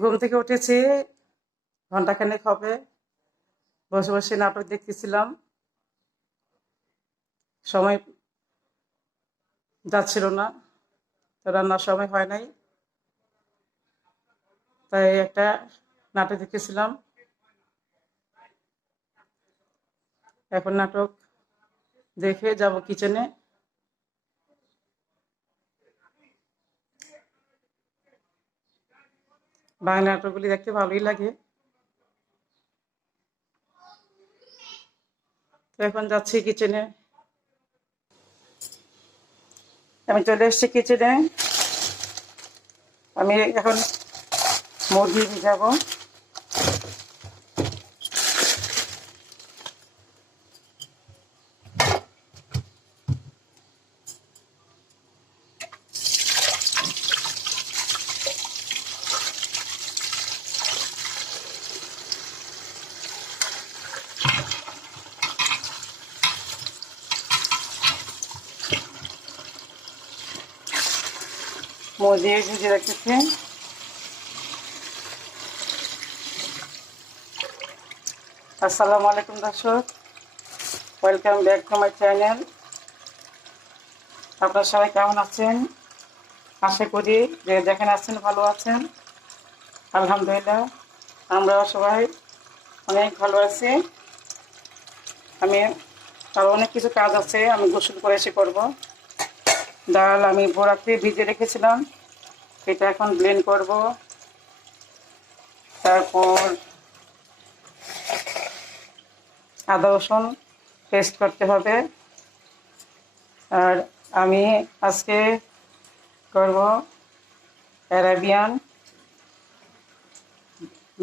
ঘুম থেকে উঠেছি, ঘন্টাখানেক হবে। বসে বসে নাটক দেখতেছিলাম, সময় যাচ্ছিল না, তো রান্নার সময় হয় নাই, তাই একটা নাটক দেখতেছিলাম। এখন নাটক দেখে যাব কিচেনে। বাংলা নাটকগুলি দেখতে ভালোই লাগে। তো এখন যাচ্ছি কিচেনে। আমি চলে এসেছি কিচেনে। আমি এখন মুরগি ভিজাবো। মুরগি ভিজে রাখতেছি। আসসালামু আলাইকুম দর্শক, welcome back to my channel. আপনারা সবাই কেমন আছেন? আশা করি যে যেখানে আছেন ভালো আছেন। আলহামদুলিল্লাহ, আমরাও সবাই অনেক ভালো আছি। আমি আরও অনেক কিছু কাজ আছে, আমি গোসল করে এসে করবো। ডাল আমি ভোরাতে ভিজে রেখেছিলাম, এটা এখন ব্লেন্ড করব। তারপর আদা রসুন পেস্ট করতে হবে। আর আমি আজকে করব অ্যারাবিয়ান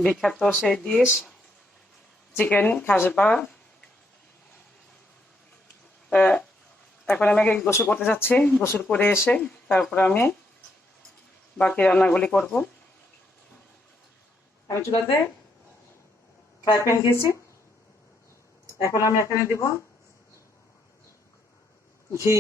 বিখ্যাত সেই ডিশ চিকেন খাসবা। এখন আমি গোসল করতে যাচ্ছি, গোসল করে এসে তারপর আমি বাকি রান্নাগুলি করব। আমি চুলাতে ফ্রাই প্যান দিয়েছি, এখন আমি এখানে দিব ঘি।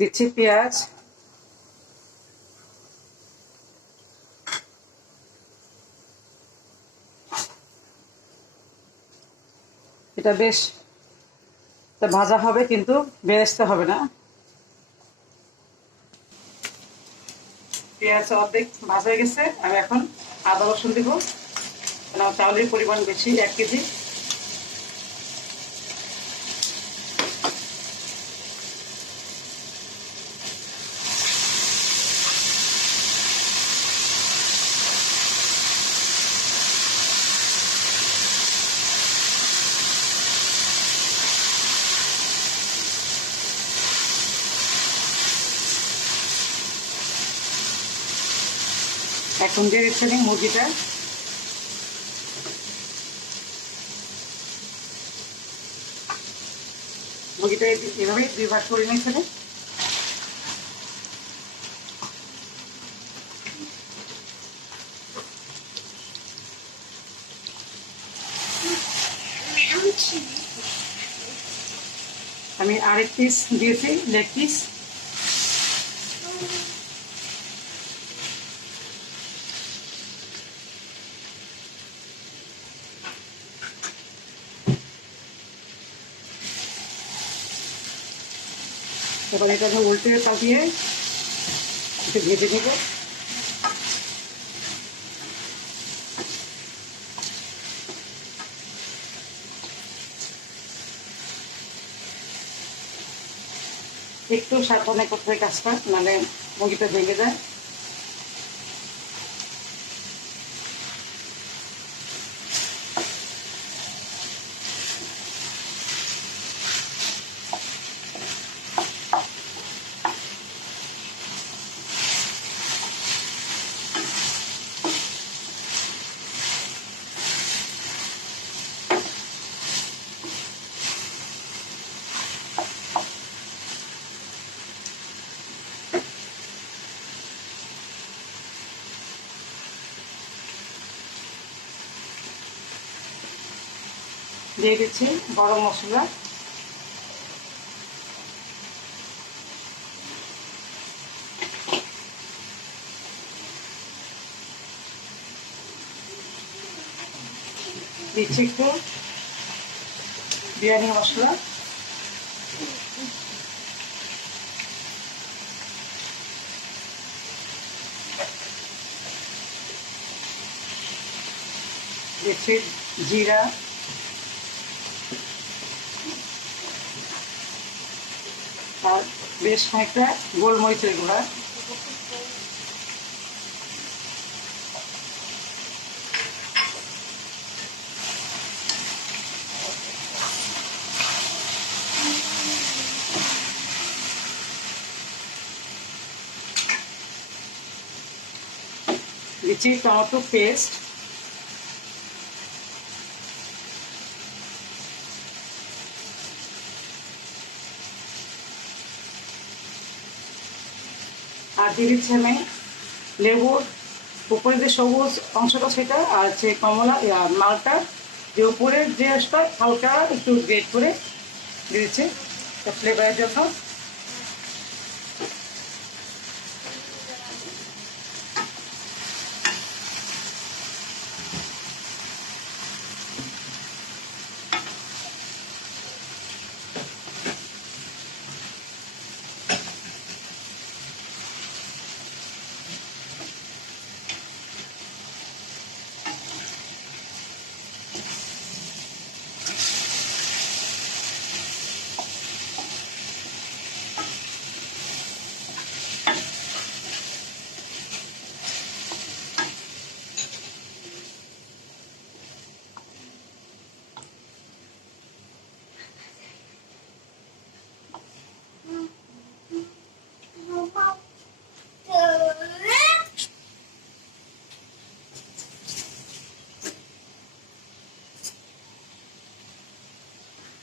দিচ্ছি পেঁয়াজ, এটা বেশ ভাজা হবে কিন্তু বেরেস্তে হবে না। পেঁয়াজ অর্ধেক ভাজা হয়ে গেছে। আমি এখন আদা রসুন দিব, কারণ চাউলের পরিমাণ বেশি, 1 কেজি। এখন দিয়ে দিচ্ছি মুরগিটা। মুরগিটা এভাবেই 2 ভাগ করে নিয়েছে। আমি আরেক পিস দিয়েছি, লেগ পিস। এবার এটা উল্টে পাল্টিয়ে একটু ভেজে নেব। একটু সাবধানে করতে হয় কাজটা, নাহলে মুরগিটা ভেঙে যায়। দিয়ে দিচ্ছি গরম মশলা, দিচ্ছি একটু বিরিয়ানি মশলা, দিচ্ছি জিরা, আর বেশ খানিকটা গোলমরিচের গুঁড়া, দিচ্ছি টমেটো পেস্ট, আর দিয়ে দিচ্ছি আমি লেবুর উপরে যে সবুজ অংশটা সেটা, আর যে কমলা মালটা যে উপরের যে অংশটা হালকা একটু গ্রেট করে দিয়ে দিচ্ছি ফ্লেভারের জন্য।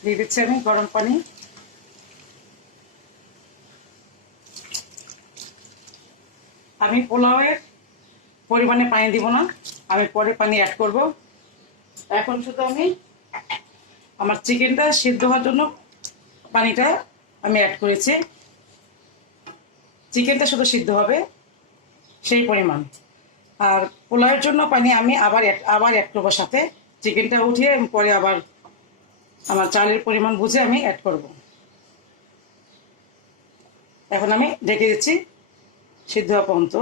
দিয়ে দিচ্ছি আমি গরম পানি, আমি পোলাওয়ের পরিমাণে পানি দিব না, আমি পরে পানি অ্যাড করব। এখন শুধু আমি আমার চিকেনটা সিদ্ধ হওয়ার জন্য পানিটা আমি অ্যাড করেছি, চিকেনটা শুধু সিদ্ধ হবে সেই পরিমাণ। আর পোলাওয়ের জন্য পানি আমি আবার অ্যাড করবো সাথে, চিকেনটা উঠিয়ে পরে আবার আমার চালের পরিমাণ বুঝে আমি অ্যাড করব। এখন আমি ঢেকে দিচ্ছি সিদ্ধ হওয়া পর্যন্ত।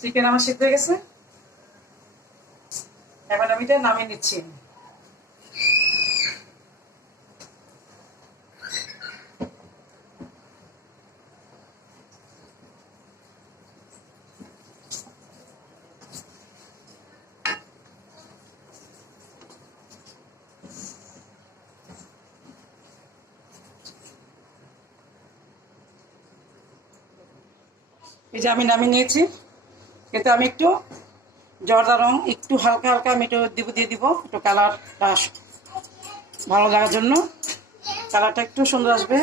চিকেন আমার সিদ্ধ হয়ে গেছে, এখন আমি এটা নামিয়ে নিচ্ছি। এই যে আমি নামিয়ে নিয়েছি, কিন্তু আমি একটু জর্দা রং একটু হালকা হালকা আমি একটু দিয়ে দিব, একটু কালারটা ভালো লাগার জন্য, কালারটা একটু সুন্দর আসবে।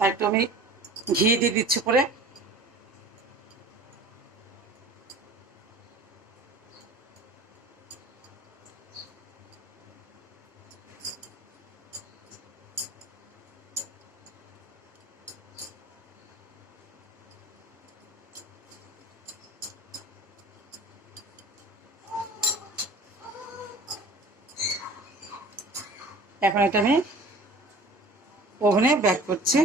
আর একটু আমি ঘি দিয়ে দিচ্ছি পরে। এখন এটা আমি ওভেনে বেক করছি।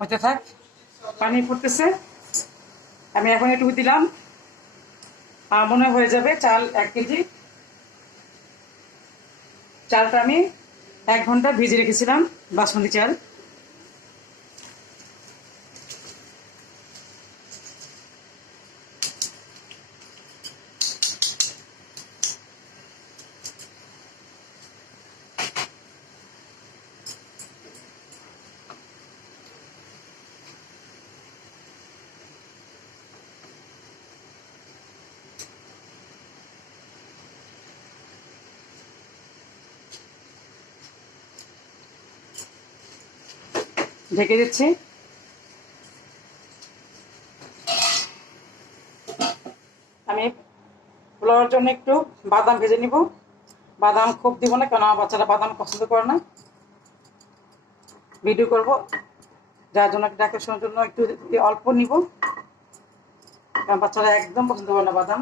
হতে থাক, পানি ফুটতেছে, আমি এখন একটু দিলাম, মনে হয়ে যাবে চাল 1 কেজি। চালটা আমি 1 ঘন্টা ভিজে রেখেছিলাম, বাসমতি চাল। ঢেকে দিচ্ছি। আমি পোলাওর জন্য একটু বাদাম ভেজে নিব। বাদাম খুব দিব না, কারণ আমার বাচ্চারা বাদাম পছন্দ করে না। ভিডিও করব, যার জন্য ডেকোরেশনের জন্য একটু অল্প নিব, কারণ বাচ্চারা একদম পছন্দ করে না বাদাম।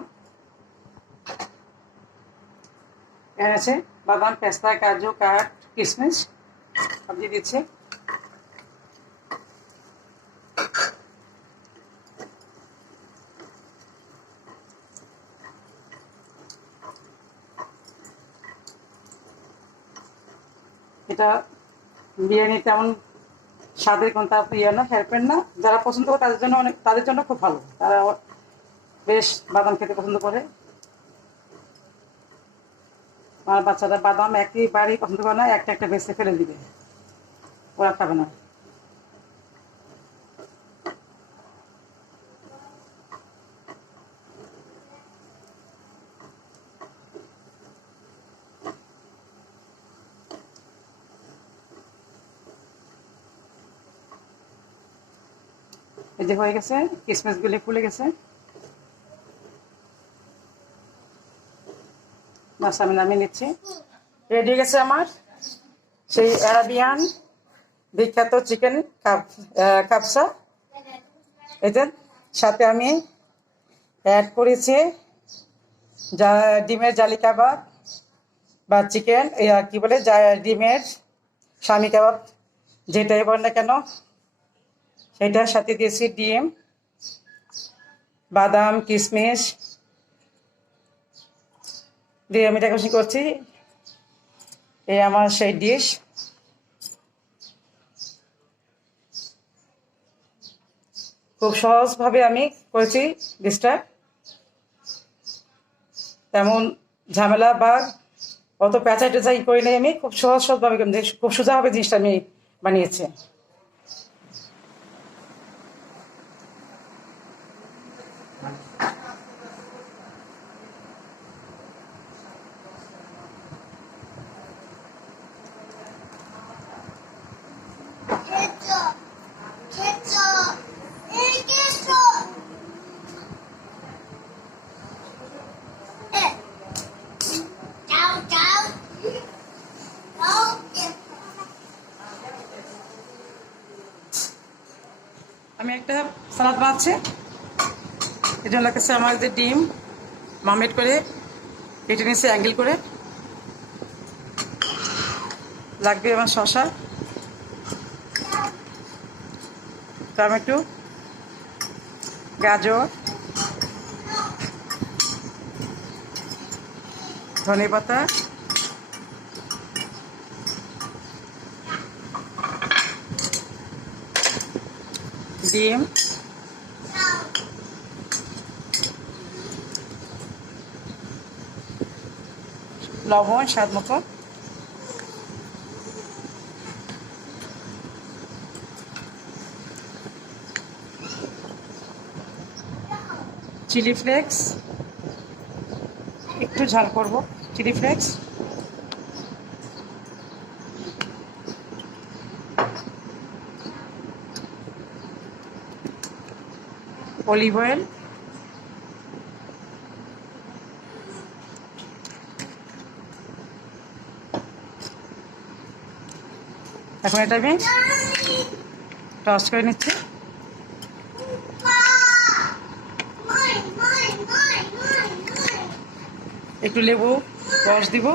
এনেছে বাদাম, পেস্তা, কাজু, কাঠ, কিশমিশ সব দিয়ে দিচ্ছি। এটা বিরিয়ানি তেমন স্বাদের কোন তার প্রিয় না, হেল্পেন না। যারা পছন্দ করে তাদের জন্য খুব ভালো, তারা বেশ বাদাম খেতে পছন্দ করে। আমার বাচ্চারা বাদাম একেবারেই পছন্দ করে না, একটা একটা বেছে ফেলে দিবে, ওরা খাবে না। এই যে হয়ে গেছে, কিশমিশগুলি ফুলে গেছে। বাস আমি নামিয়ে নিচ্ছি। রেডি হয়ে গেছে আমার সেই অ্যারাবিয়ান বিখ্যাত চিকেন কাবসা। এদের সাথে আমি অ্যাড করেছি ডিমের জালি কাবাব বা চিকেন কি বলে ডিমের স্বামী কাবাব, যেটাই বল না কেন, সেটার সাথে দিয়েছি ডিম, বাদাম, কিশমিশ দিয়ে আমি ডেকোরেশন করছি। এই আমার সেই ডিশ। খুব সহজভাবে আমি করেছি ডিশটা, তেমন ঝামেলা বা অত পেঁচাই টেঁচাই করি নাই। আমি খুব সহজভাবে, খুব সোজাভাবে জিনিসটা আমি বানিয়েছি। আমি একটা সালাদ বানাচ্ছি। এই জন্য লাগতেছে আমার যে ডিম মামেট করে কেটে নিয়েছি অ্যাঙ্গেল করে, লাগবে আমার শসা, টমেটো, গাজর, ধনেপাতা, ডিম, লবণ স্বাদ মতো, চিলি ফ্লেক্স, একটু ঝাল করব, চিলি ফ্লেক্স, অলিভ অয়েল, এখন এটা আমি টস করে নিচ্ছি। একটু লেবু রস দিব,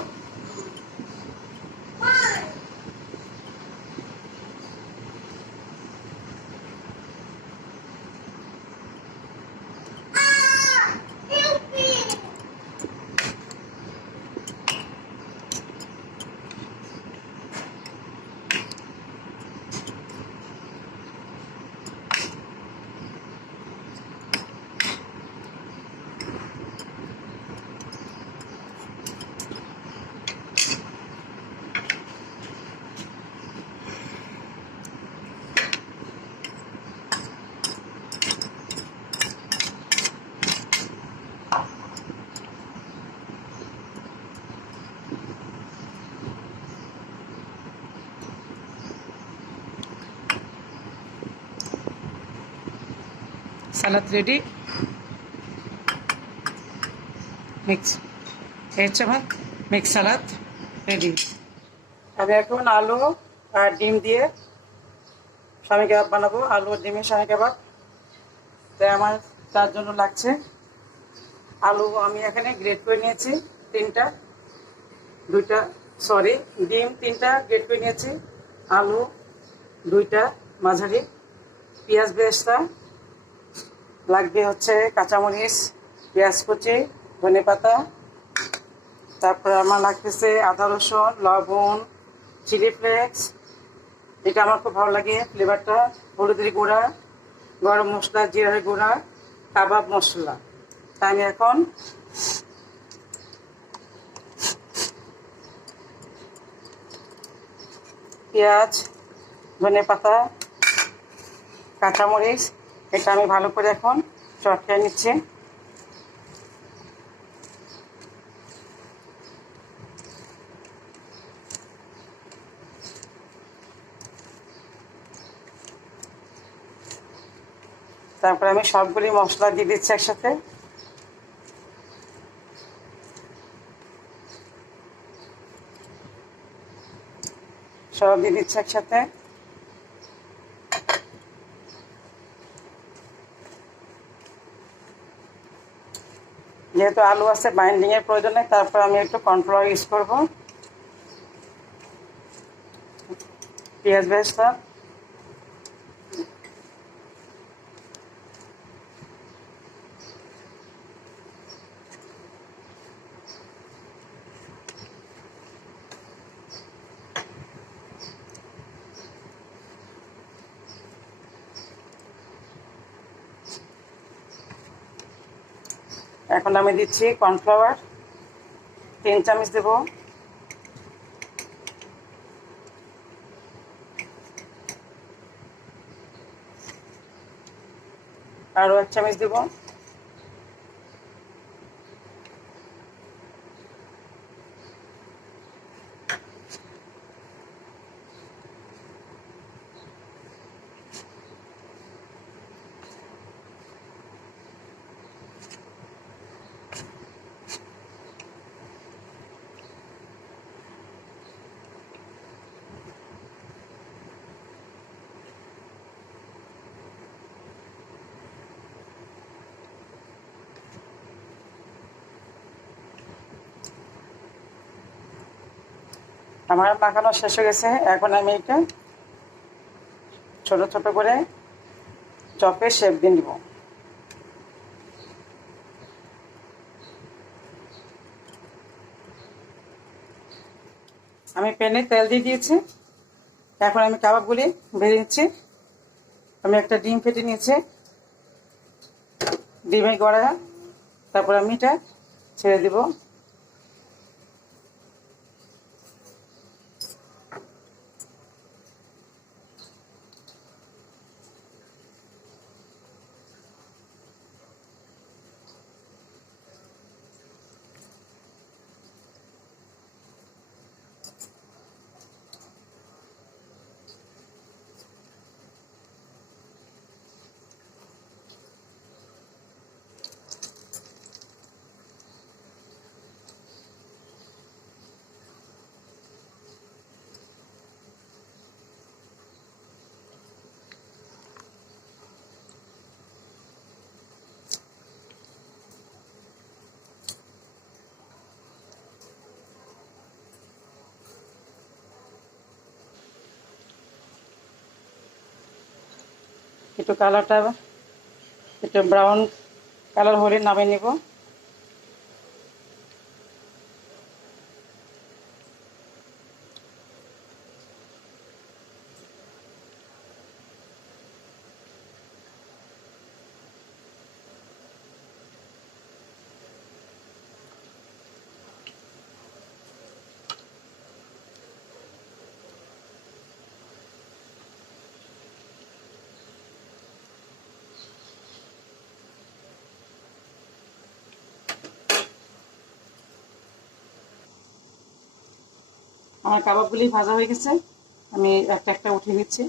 সালাদ রেডি। মিক্স এই হচ্ছে আমার মিক্স সালাদ রেডি। আমি এখন আলু আর ডিম দিয়ে স্বামী কাবাব বানাবো। আলু আর ডিমের স্বামী কাবাব। তাই আমার তার জন্য লাগছে আলু আমি এখানে গ্রেট করে নিয়েছি ডিম 3টা গ্রেট করে নিয়েছি, আলু 2টা মাঝারি, পেঁয়াজ বেরেস্তা লাগবে হচ্ছে কাঁচামরিচ, পেঁয়াজ কুচি, ধনেপাতা, তারপরে আমার লাগতেছে আদা রসুন, লবণ, চিলি ফ্লেক্স, এটা আমার খুব ভালো লাগে ফ্লেভারটা, হলুদের গুঁড়া, গরম মশলা, জিরার গুঁড়া, কাবাব মশলা। তাই আমি এখন পেঁয়াজ, ধনেপাতা, কাঁচামরিচ এটা আমি ভালো করে এখন চটকিয়ে নিচ্ছি। তারপরে আমি সবগুলি মশলা দিয়ে দিচ্ছি একসাথে। সব দিয়ে দিচ্ছি একসাথে। যেহেতু আলু আছে বাইন্ডিং এর প্রয়োজন নেই, তারপর আমি একটু কর্নফ্লাওয়ার ইউজ করব। পেঁয়াজ বেরেস্তা, এখন আমি দিচ্ছি কর্নফ্লাওয়ার 3 চামচ দেব, আরও 1 চামচ দেব, আমার মাখানো শেষ হয়ে গেছে। এখন আমি এটা ছোট ছোট করে চপে শেপ দিয়ে নিব। আমি প্যানে তেল দিয়ে দিয়েছি। এখন আমি কাবাবগুলি ভেজে নিচ্ছি। আমি একটা ডিম ফেটে নিয়েছি, ডিমের গড়া, তারপর আমি এটা ছেড়ে দিব। একটু কালারটা একটু ব্রাউন কালার হলে নামিয়ে নেব। আমার কাবাবগুলি ভাজা হয়ে গেছে, আমি একটা একটা উঠিয়ে নিচ্ছি।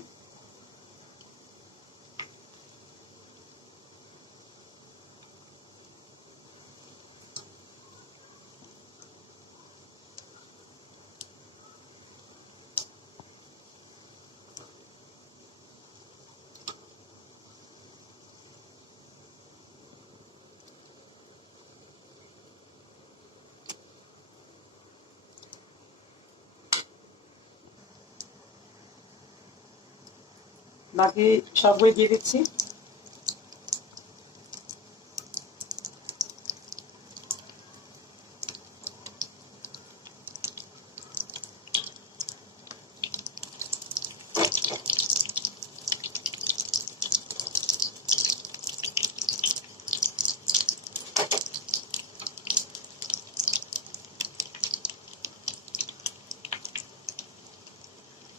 বাকি সবগুলো দিয়ে দিচ্ছি।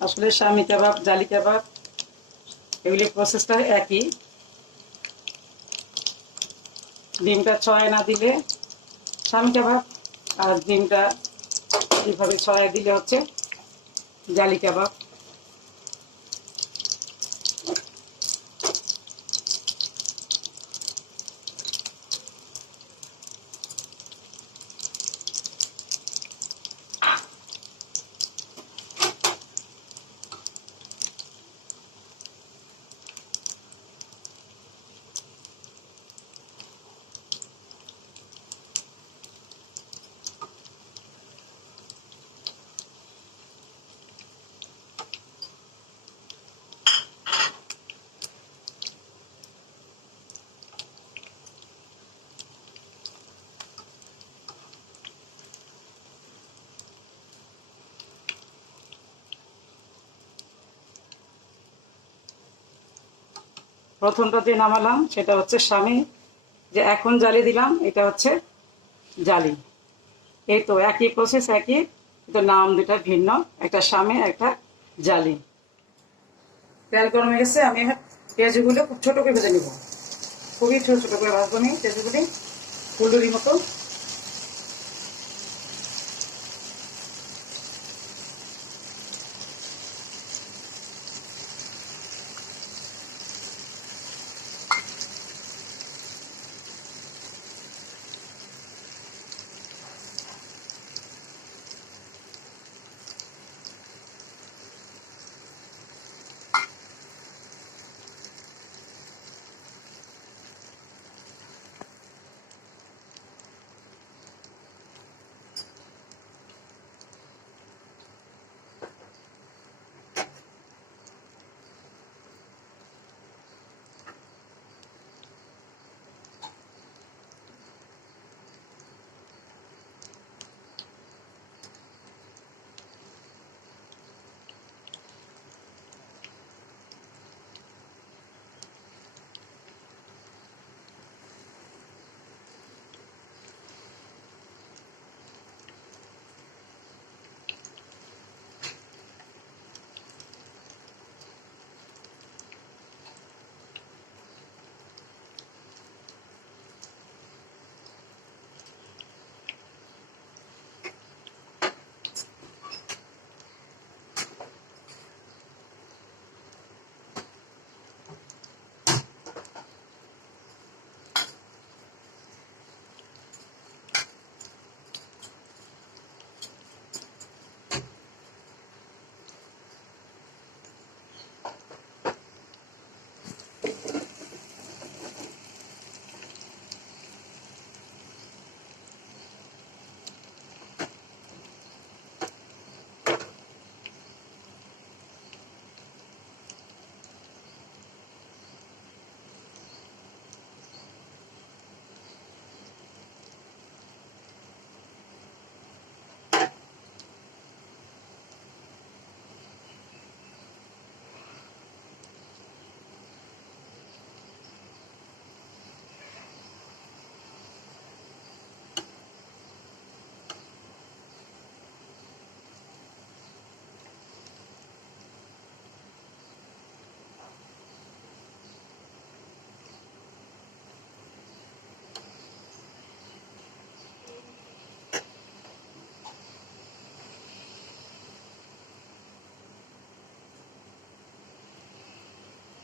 আসলে শামি কাবাব, জালি কাবাব এগুলি প্রসেসটা একই। ডিমটা ছড়ায় না দিলে শামি কাবাব, আর ডিমটা এইভাবে ছড়ায় দিলে হচ্ছে জালি কাবাব। প্রথমটা দিয়ে নামালাম সেটা হচ্ছে শামি, যে এখন জালি দিলাম এটা হচ্ছে জালি। এই তো একই প্রসেস, একই, কিন্তু নাম দুটা ভিন্ন, একটা শামি একটা জালি। তেল গরম হয়ে গেছে, আমি পেঁয়াজগুলো খুব ছোট করে ভেজে নিব, খুবই ছোট ছোট করে ভাজবো আমি পেঁয়াজগুলি, ফুলুরির মতো।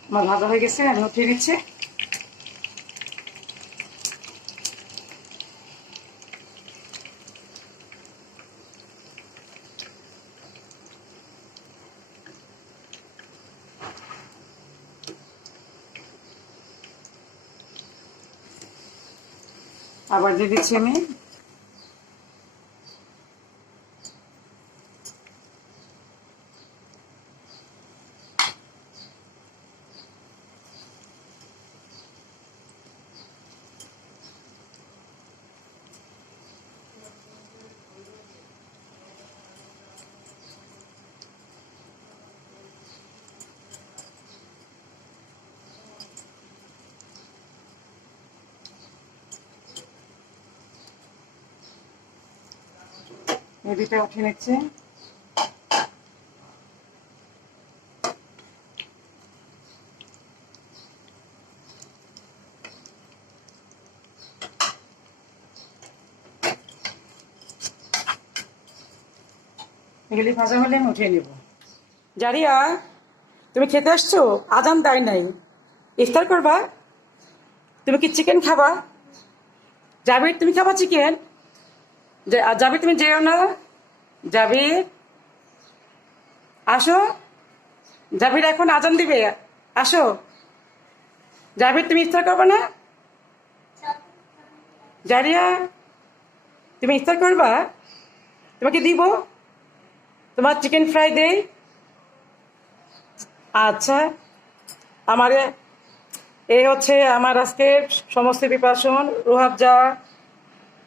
আমার ভাজা হয়ে গেছে, আমি উঠিয়ে নিচ্ছি। আবার দিয়ে দিচ্ছি আমি এই দুইটা উঠিয়ে নিচ্ছি। এগুলি ভাজা হলে আমি উঠিয়ে নেব। জারিয়া, তুমি খেতে আসছো? আজান দেয় নাই, ইফতার করবা? তুমি কি চিকেন খাবা? জাবির, তুমি খাবা চিকেন? জাবির, তুমি যেও না। জাবির, আসো। জাবির, এখন আজান দিবে, আসো। জাবির, তুমি ইফতার করবে না? জারিয়া, তুমি ইফতার করবা? তোমাকে দিব, তোমার চিকেন ফ্রাই দেই। আচ্ছা, আমার এই হচ্ছে আমার আজকে সমস্ত প্রিপারেশন। রুহাবজা,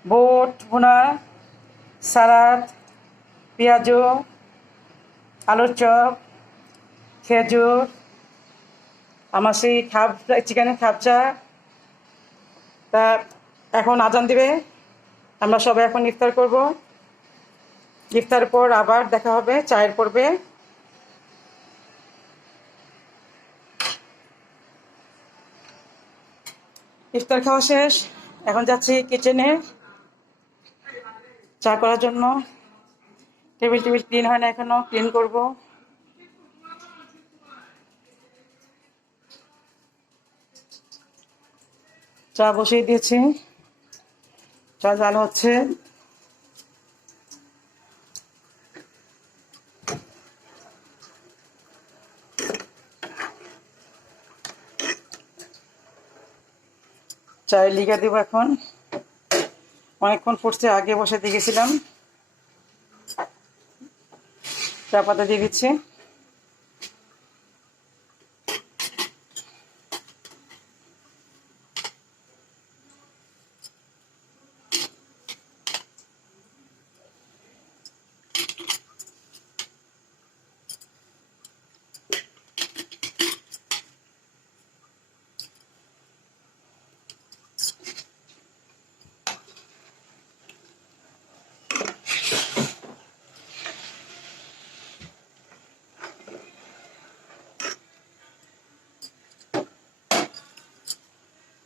বোট ভুনা, সালাদ, পেঁয়াজু, আলুর চপ, খেজুর, আমার সেই চিকেনের খাপচা। তা এখন আজান দিবে, আমরা সবাই এখন ইফতার করব। ইফতার পর আবার দেখা হবে চায়ের পর্বে। ইফতার খাওয়া শেষ, এখন যাচ্ছি কিচেনে চা করার জন্য। টেবিল ক্লিন হয় না এখনো, ক্লিন করব। চা বসিয়ে দিয়েছি, চা জাল হচ্ছে। চায়ের লিগা দিব এখন, অনেকক্ষণ ফুটছে, আগে বসে দিয়ে গেছিলাম। চা পাতা দিয়ে দিচ্ছি।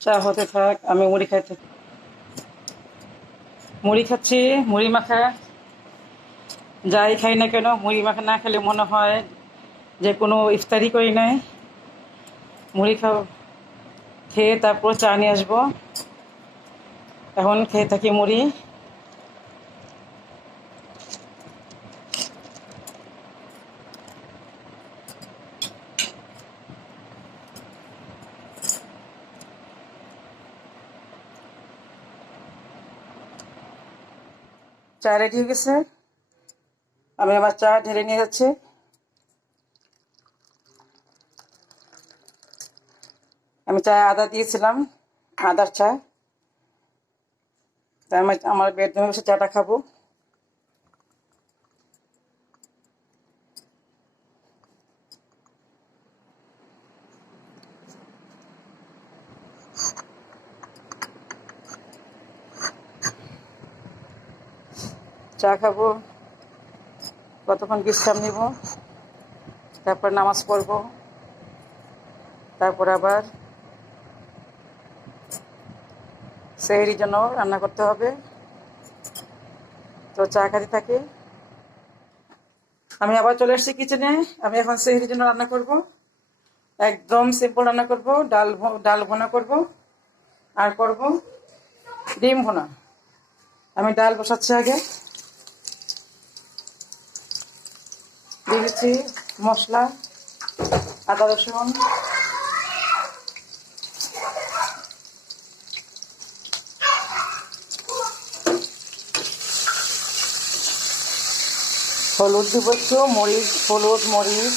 চা হতে থাক, আমি মুড়ি খাইতে মুড়ি খাচ্ছি, মুড়ি মাখা। যাই খাই না কেন, মুড়ি মাখা না খেলে মনে হয় যে কোনো ইফতারি করি নাই। মুড়ি খেয়ে তারপর চা নিয়ে আসবো। এখন খেয়ে থাকি মুড়ি। চা রেডি হয়ে গেছে, আমি আমার চা ঢেলে নিয়ে যাচ্ছি। আমি চায়ে আদা দিয়েছিলাম, আদার চা। তাই আমি আমার বেডরুমে বসে চাটা খাবো। চা খাবো, কতক্ষণ বিশ্রাম নিব, তারপর নামাজ পড়বো, তারপর আবার সেহরির জন্য রান্না করতে হবে। তো চা খাতে থাকি। আমি আবার চলে এসেছি কিচেনে। আমি এখন সেহরির জন্য রান্না করব, একদম সিম্পল রান্না করব। ডাল ভুনা করব, আর করব ডিম ভুনা। আমি ডাল বসাচ্ছি, আগে দিয়ে দিচ্ছি মশলা, আদা রসুন, হলুদ দিব একটু, মরিচ, হলুদ মরিচ,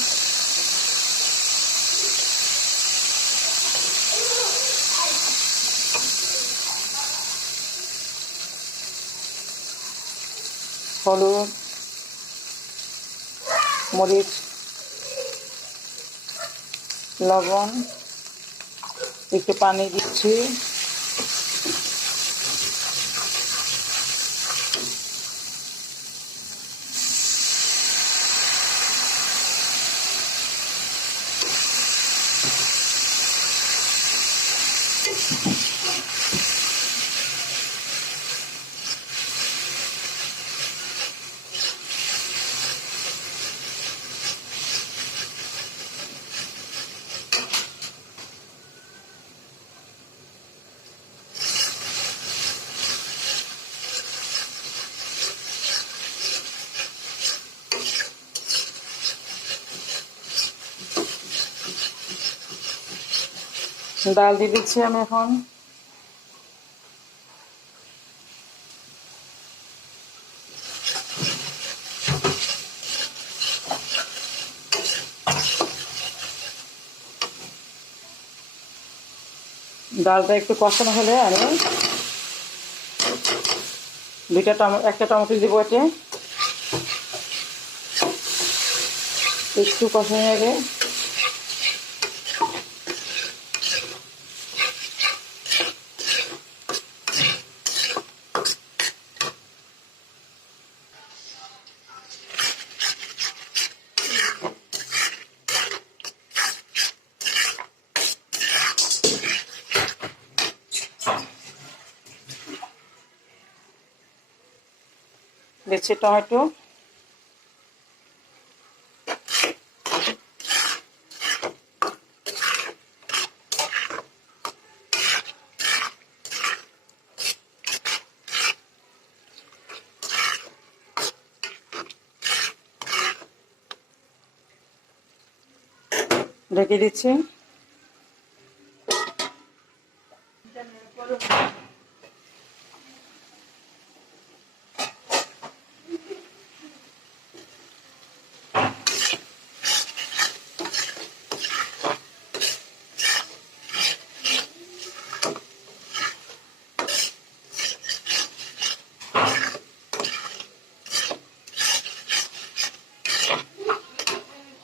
হলুদ মরিচ, লবণ, একটু পানি দিচ্ছি। ডাল দিয়ে দিচ্ছি আমি এখন। ডালটা একটু কষানো হলে আমি একটা টমেটো দিব, এতে একটু কষানো আগে দিচ্ছি টমেটো। ঢেকে দিচ্ছি।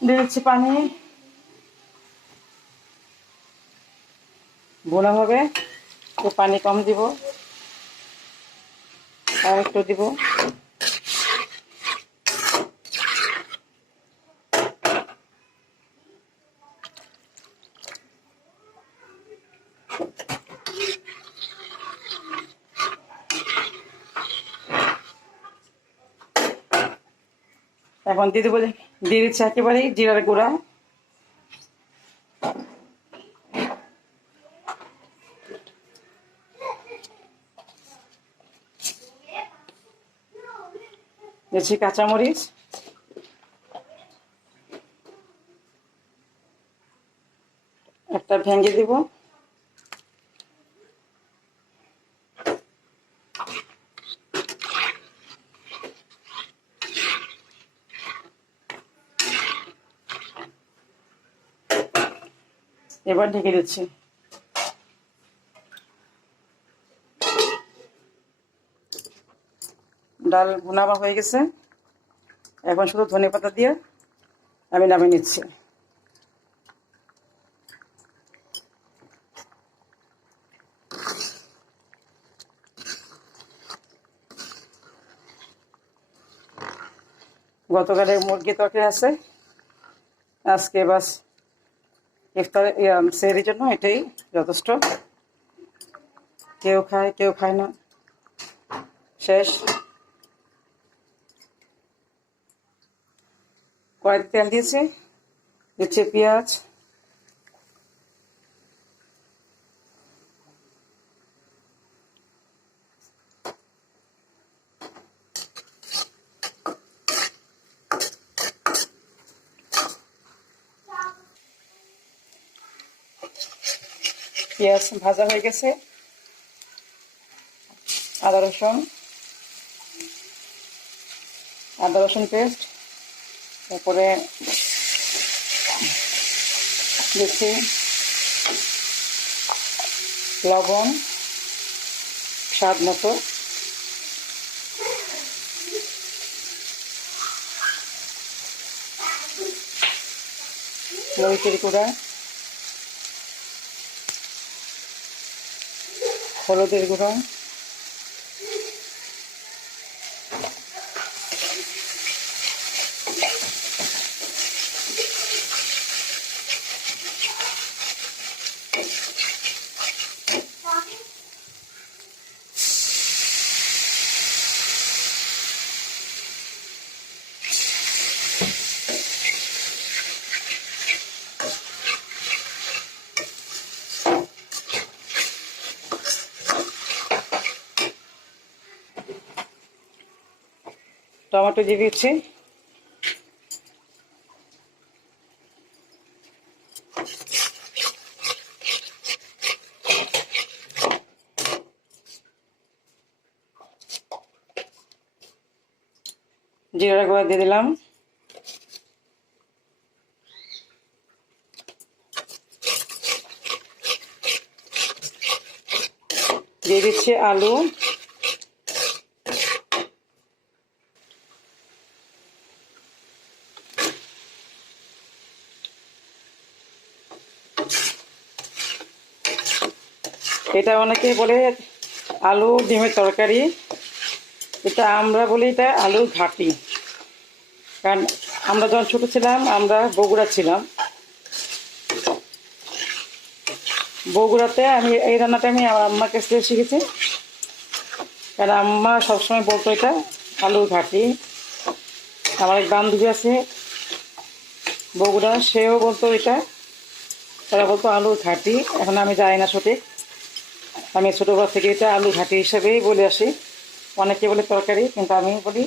দিয়ে দিচ্ছি পানি। ভুনা হবে তো পানি কম দিব, আর একটু দিব। এখন দিয়ে দিচ্ছি একেবারেই জিরার গুঁড়া। দিচ্ছি কাঁচামরিচ, একটা ভেঙে দিব। এবার ঢেকে দিচ্ছি। ডাল ভুনা হয়ে গেছে, এখন শুধু ধনেপাতা দিয়ে আমি নামিয়ে নিচ্ছি। গতকালের মুরগি তরকারি আছে, আজকে বাস ইফতার সেহরির জন্য এটাই যথেষ্ট। কেউ খায় কেউ খায় না, শেষ। কড়াইতে তেল দিয়েছি, দিচ্ছি পেঁয়াজ, পেঁয়াজ ভাজা হয়ে গেছে। আদা রসুন পেস্ট, তারপরে দিচ্ছি লবণ স্বাদ মতো, মরিচের গুঁড়া, হলুদের গুঁড়া, টমেটো দিয়ে দিচ্ছি। জিরা গুঁড়া দিয়ে দিলাম, দিয়ে দিচ্ছি আলু, এটা অনেকে বলে আলু ডিমের তরকারি, এটা আমরা বলি এটা আলুর ঘাটি। কারণ আমরা যখন ছোটো ছিলাম, আমরা বগুড়া ছিলাম, বগুড়াতে আমি এই রান্নাটা আমি আমার আম্মার কাছ থেকে শিখেছি। কারণ আম্মা সবসময় বলতো এটা আলুর ঘাটি। আমার এক বান্ধবী আছে বগুড়া, সেও বলতো এটা, তারা বলতো আলুর ঘাটি। এখন আমি জানি না সঠিক, আমি ছোটোবেলা থেকে এটা আলু ঘাটি হিসেবেই বলে আসি। অনেকে বলে তরকারি, কিন্তু আমি বলি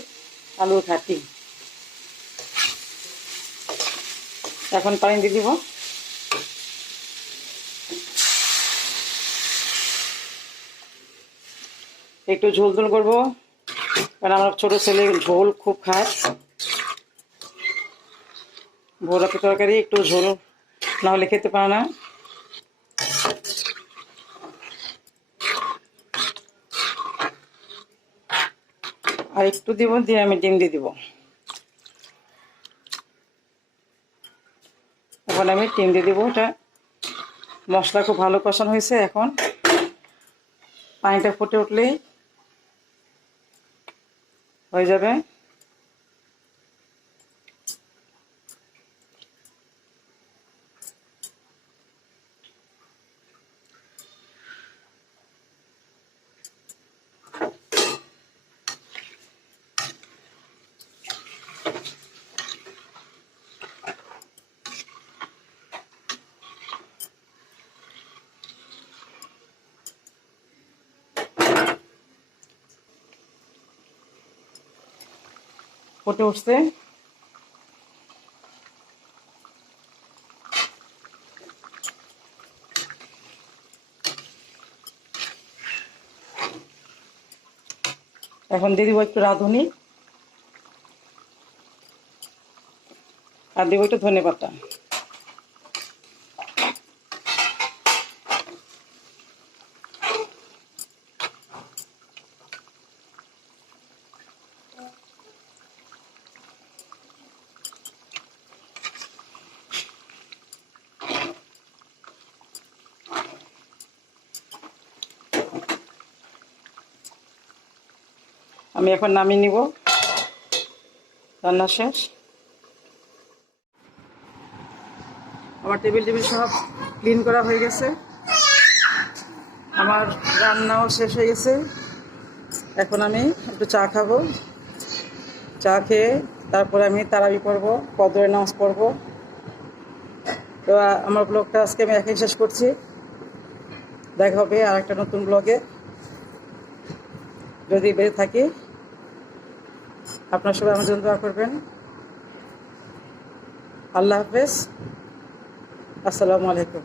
আলুর ঘাটি। এখন পানি দিয়ে দিব, একটু ঝোল ঝোল করবো, কারণ আমার ছোটো ছেলে ঝোল খুব খায়। ভোরাতে তরকারি একটু ঝোল না হলে খেতে পারে না। আর একটু দিব, দিয়ে আমি ডিম দিয়ে দিব। এখন আমি ডিম দিয়ে দিব। এটা মশলা খুব ভালো কষানো হয়েছে। এখন পানিটা ফুটে উঠলেই হয়ে যাবে। ফুটে উঠছে, এখন দিয়ে দিব একটু রাঁধুনি, আর দিব একটু ধনেপাতা। আমি এখন নামিয়ে নিব, রান্না শেষ। আমার টেবিল সব ক্লিন করা হয়ে গেছে, আমার রান্নাও শেষ হয়ে গেছে। এখন আমি একটু চা খাবো, চা খেয়ে তারপরে আমি তারাবি পড়বো, ফজরের নামাজ পড়বো। তো আমার ব্লগটা আজকে আমি এখানেই শেষ করছি। দেখা হবে আর একটা নতুন ব্লগে। যদি বেঁচে থাকি, আপনার সবাই আমার জন্য দোয়া করবেন। আল্লাহ হাফেজ, আসসালামু আলাইকুম।